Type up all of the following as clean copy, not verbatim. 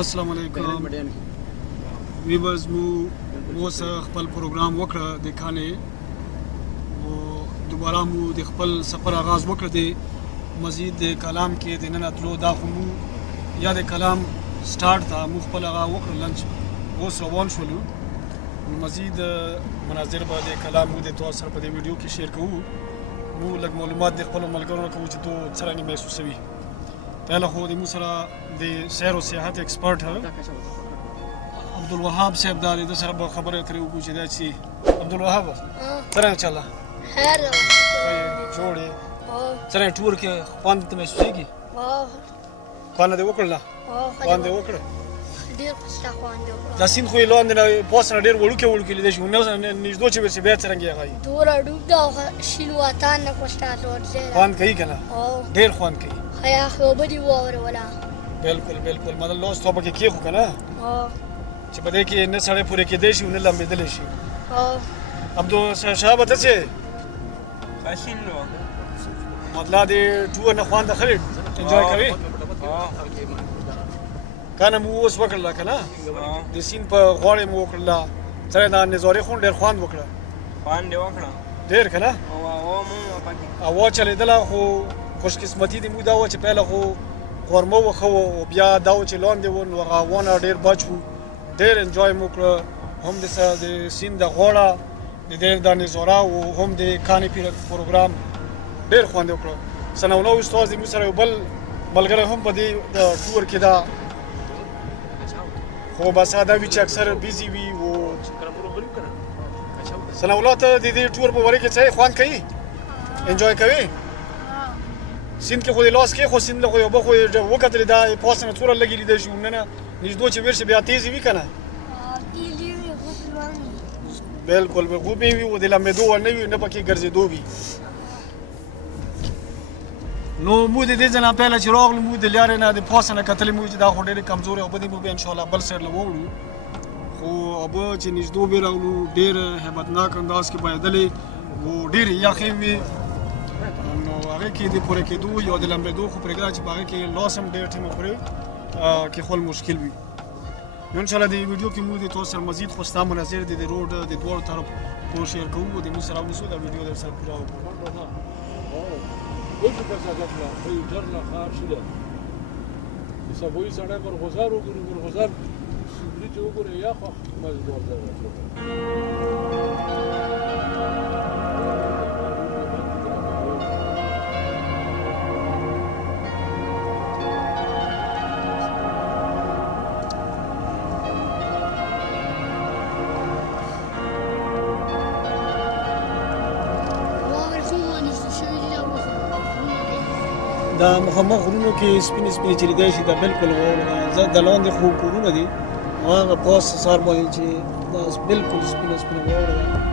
السلام علیکم ویورز مو اوس خپل پروګرام وکړه د کانې او دوباره مو د خپل سفر آغاز وکړه د مزید د کلام کې د نن اتلو دا خو مو یا د کلام سٹارټ تا مو خپل هغه وکړه لنچ اوس روان شولو مزید مناظر به د کلام مو د تاسو سره په دې ویډیو کې شیر کوو مو لږ معلومات د خپل ملګرو کوو چې تو څرنګه محسوسوي پهله خو د مو سره د سیر او سیاحت ایکسپرټ هغه عبدالوهاب صاحب دا د سره به خبرې اترې وکړو چې دا چې عبدالوهاب څرنګه چله خیر جوړ یې څرنګه ټور کې خوند ته محسوسېږي خوند دې وکړله خوند دې وکړه ډېر خوشته خوند وکړه دا سیند خو یې لاندې نه پاس نه ډېر وړوکی لیدی شي نږدې چې ورسې بیا څرنګه یې هغه دومره ډوب ده او شین وطن نه خوشته خوند کوي که نه ډېر خوند کوي خیا خو اوبه دې واوروله بالکل بالکل مطلب لاس تو پکې کېښو که نه چې په دې کې نه سړی پورې کېدی شي نه لمبېدلی شي عبدالشهاب ته چې مطلب د ټور نه خوند اخلي انجوای کوي کنه مو اوس وکړله که نه د سیند په غاړې مو وکړله سړی دا نظارې خو ډېر خوند وکړه ډېر که نه هوا چلېدله خو خوشقسمتي د مو دا وه چې پهله خو غرمه وښه وه او بیا دا و چې لاندې و نو هغه هوا نه ډېر بچ وو ډېر انجوای مو وکړه هم د سیند د غاړه د دې دا نظاره او هم د کانې پروګرام ډېر خوند یې وکړه ثناءالله استاد زموږ سره یو بل ملګری هم په دې ټور کې ده خو بس دا وي چې اکثر بیزي وي او ثناءالله ته د دې ټور په باره کې څه خوند کوي انجوای کوي سیند کې خو د لاس کې خو سیند له خو یو به خو یې وکتلې دا پاسه نه څومره لږې لیدی شي نه نږدې چې ورشي بیا تیزې وي که نه بالکل غوبې وي او د لمبېدو وړ نه وي نه پکې ګرځېدو وي نو مو د دې ځای نه پهله چې راغلو مو د لارې نه د پاسه نه کتلې مو چې دا خو ډېرې کمزورې اوبه دي مو بیا انشاءالله بل سایډ له ووړو خو اوبه چې نږدې بې راغلو ډېر هیبتناک انداز کې بهېدلې او ډېرې یخې وې نو هغې کې د پوره کېدو یا د لمبېدو خو پرېږده چې په هغې کې لاس هم ډېر ټیمه پورې کېښول مشکل وي نو انشاءالله د ویډیو کې مو د تاسو سره مزید خوستا مناظر د روډ د دواړو طرف ټول شیر کوو او د مو سره ونیسو دا ویډیو در سره پوره وکړو وجه کسادتلا خیلی جرلا خارشیده حسابوی سړی برغزار وګوري برغزار سیبری چې وګوري یا خو مزدور ده دا مخامخ غرونو کې سپینې سپینې چې لیدی شي دا بالکل د لاندې خو کورونه دي هغه پاس سار باندې چې دا بالکل سپینه سپینه واوره ده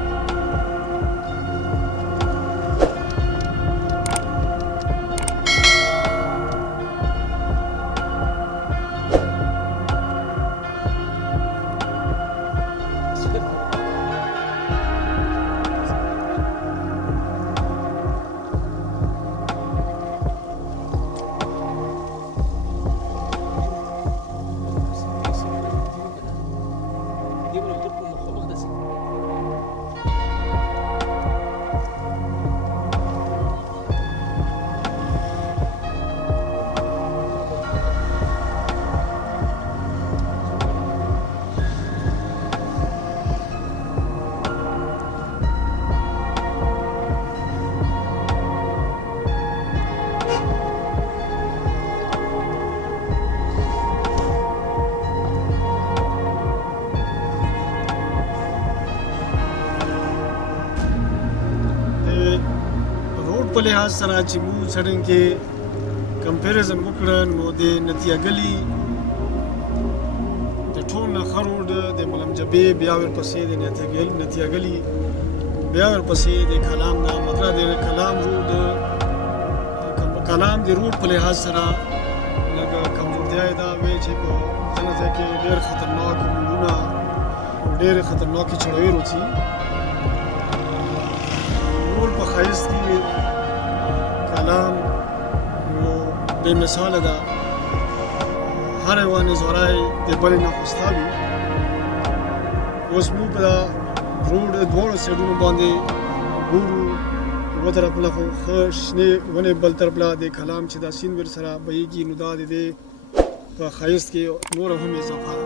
په لحاظ سره چې مو څرنګه کې کمپیریزن وکړه نو د نتیه ګلي د ټول نه ښه روډ د ملم جبې بیا ورپسې د نتیه ګلي بیا ورپسې د کلام نه مطلب د کلام روډ کلام د روډ په لحاظ سره لږ کمزورتیا یې دا وی چې په ځینې ځای کې ډېر خطرناک موډونه او ډېرې خطرناکې چړهوې روځي ټول په ښایست کې کلام نو بې مثاله ده. هر یوه نظاره یې د بلې نه خوستا وي. اوس موږ په روډ دواړو سایډونو باندې ګورو. یوه طرف له خو ښه شنې ونې، بل طرف له د کلام چې دا سیند ورسره بهیږي، نو دا د دې په ښایست کې نوره هم اضافه ده.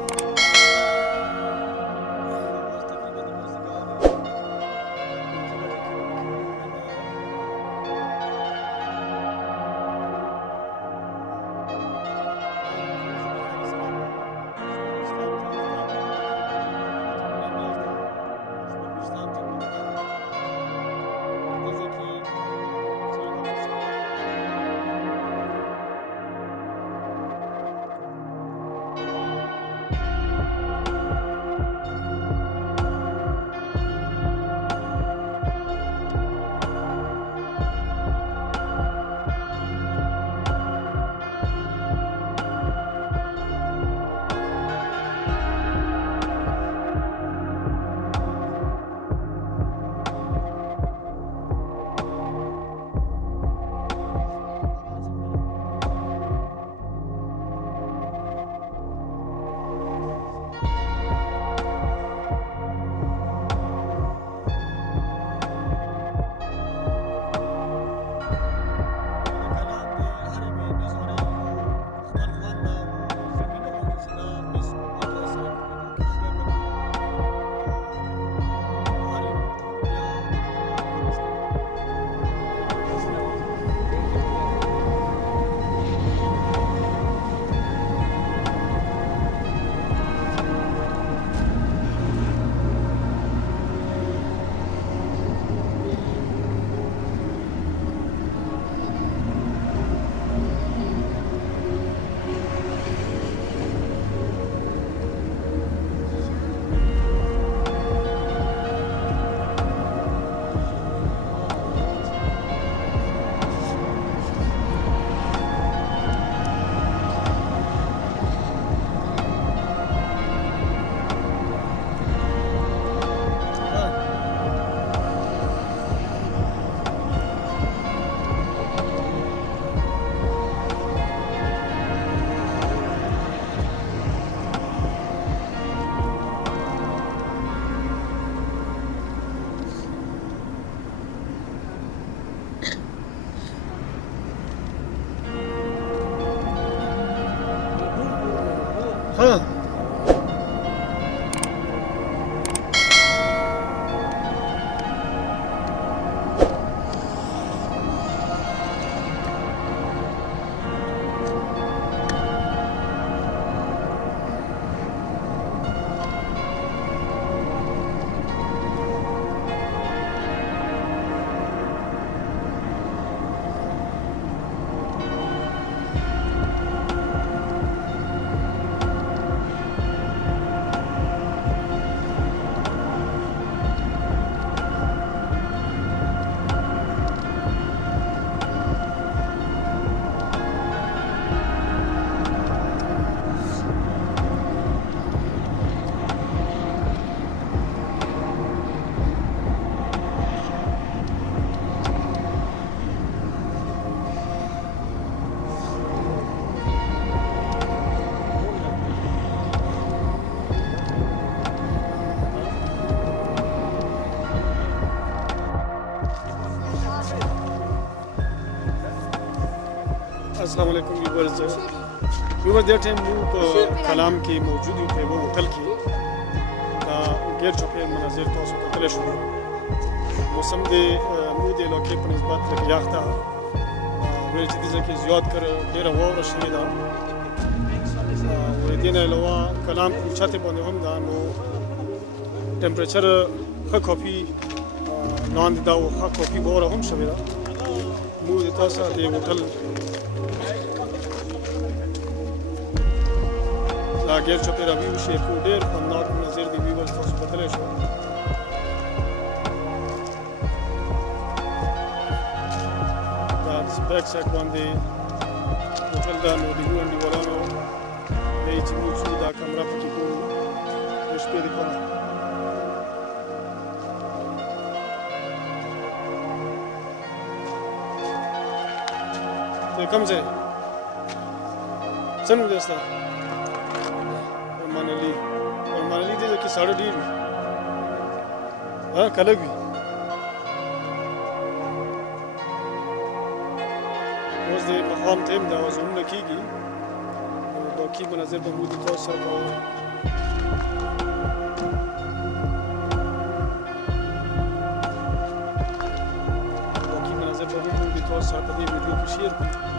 ها السلام علیکم ویورز. د ټایم موږ په کلام کې موجود یو په یوه هوټل کې. دا ډېر چاپېر مناظر تاسو کتلی شو. موسم د موږ د علاقې په نسبت لږ یخ ده. ویل چې دې ځای کې زیات ډېره واوره شوې ده. د دې نه علاوه کلام په اوچتې باندې هم ده، نو ټمپریچر ښه کافي لاندې ده او ښه کافي واوره هم شوې ده. موږ د تاسو د هوټل دا ګیر چاپېره ویو شي خو ډېر خوندناک مناظر دي. ویول تاسو کتلی شو. دا بیک سایډ باندې هوټل ده. نو د موږ انډیوالانو دی چې موږ څو دا کمره پکې ګورو د شپې دپاره. د کوم ځای څه نوم دی ستا ارمان علي دې ځای کې ساړه ډېر وي که لږ وي اوس د ماښام ټایم ده اذانونه کېږي نو باقي مناظر به موږ د تاسو سره کوو باقي مناظر به هم موږ د تاسو سره په دې ویډیو کې شیر کړو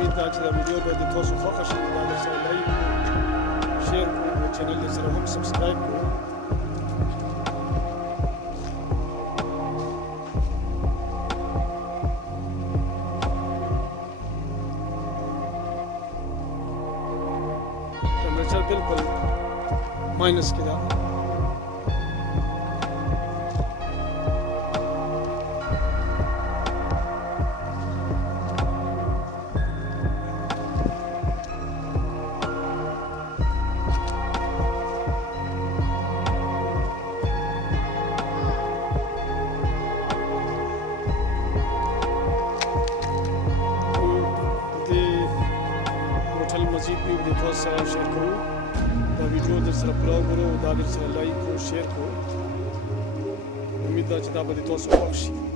امید ده چې دا ویډیو به د تاسو خوښه شي دا درسره لایک کړو شیر کړو چینل دې سره هم سبسکرایب کړو टेम्परेचर बिल्कुल माइनस की था مزید بھی د تاسو سره شیر کوو دا ویډیو در سره پوره وګورئ دا در سره لایک کړو شیر کړو امید ده چې دا به د تاسو خوښ شي